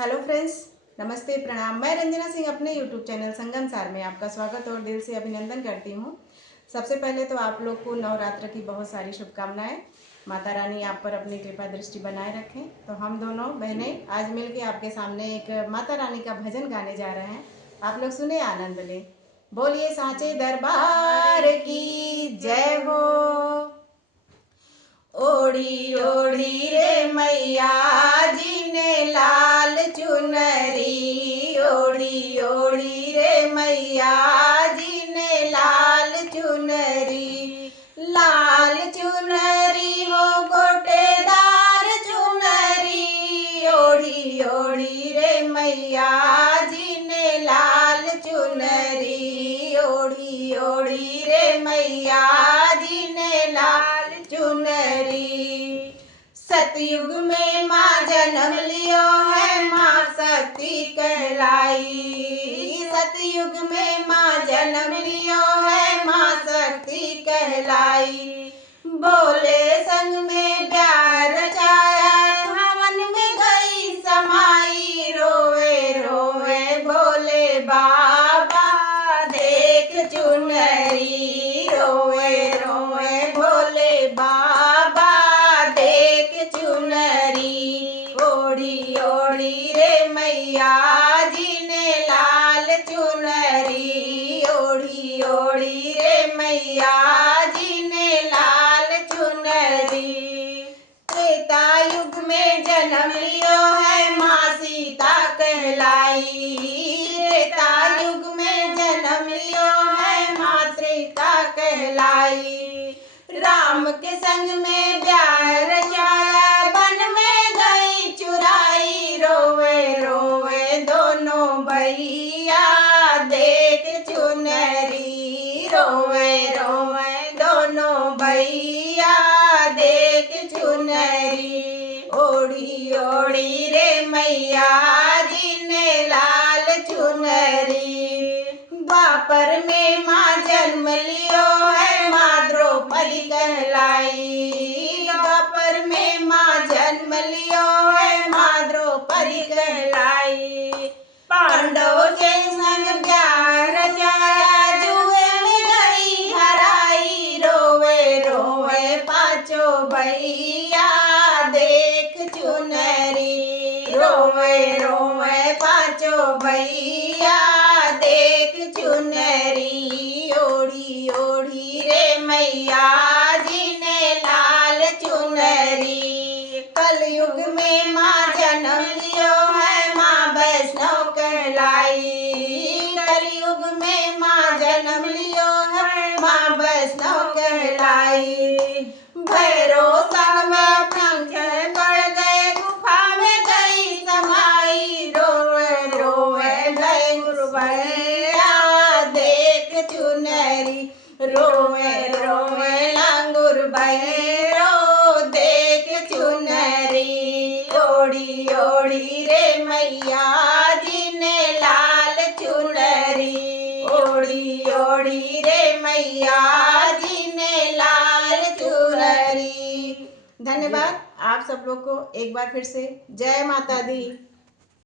Hello friends, नमस्ते, प्रणाम। मैं रंजना सिंह अपने यूट्यूब चैनल संगम सार में आपका स्वागत और दिल से अभिनंदन करती हूँ। सबसे पहले तो आप लोग को नवरात्र की बहुत सारी शुभकामनाएं। माता रानी आप पर अपनी कृपा दृष्टि बनाए रखें। तो हम दोनों बहनें आज मिलके आपके सामने एक माता रानी का भजन गाने जा रहे हैं। आप लोग सुने, आनंद लें। बोलिए सांचे दरबार की जय हो। ओढ़ी ओढ़ी रे मैया जी ने लाल चुनरी, ओढ़ी ओढ़ी रे मैया जी ने लाल चुनरी। लाल चुनरी हो गोटेदार चुनरी, ओढ़ी ओढ़ी रे मैया जी ने लाल चुनरी, ओढ़ी ओढ़ी रे मैया जी ने लाल चुनरी। सतयुग में माँ जन्म लियो है, माँ शक्ति कहलाई। सतयुग में माँ जन्म लियो है, माँ शक्ति कहलाई। बोले संग में ब्याह रचाया, हवन में गई समाई। रोवे रोवे बोले बाबा देख चुनरी, रोवे रोवे बोले बाबा देख चुनरी। ओढ़ी ओढ़ी रे मैया जी ने लाल चुनरी, ओढ़ी ओढ़ी रे मैया जी ने लाल चुनरी। त्रेता युग में जन्म लियो है, माँ सीता कहलाई। त्रेता युग में जन्म लियो है, माँ सीता कहलाई। राम के संग में ब्याह रचाया, वन में गई चुराई। रोवे रोवे दोनों भैया देख चुनरी, रोवे रोवे दोनों भैया देख चुनरी। ओढ़ी ओढ़ी रे मैया जी ने लाल चुनरी। द्वापर में माँ जन्म लियो है, माँ द्रौपदी कहलाई। द्वापर में माँ जन्म लियो है, माँ द्रौपदी कहलाई। पांडवों के संग ब्याह रचाया, जुए में गई हराई। रोवे रोवे पांचों भैया देख चुनरी, रोवे रोवे पांचों भैया देख चुनरी। ओढ़ी ओढ़ी रे मैया जी ने लाल चुनरी। कलयुग में माँ जन्म लियो है, माँ वैष्णव कहलाई। कलयुग में माँ जन्म लियो है, माँ वैष्णव कहलाई। भैरव संग में पंख बढ़ गए, गुफा में गई समाई। रोवे रोवे भैंगुर भैया देख चुनरी, रोवे रोवे लांगुर भैरो देख चुनरी। ओढ़ी ओढ़ी रे मैया जी ने लाल चुनरी, ओढ़ी ओढ़ी रे मैया जी ने लाल चुनरी। धन्यवाद। आप सब लोग को एक बार फिर से जय माता दी।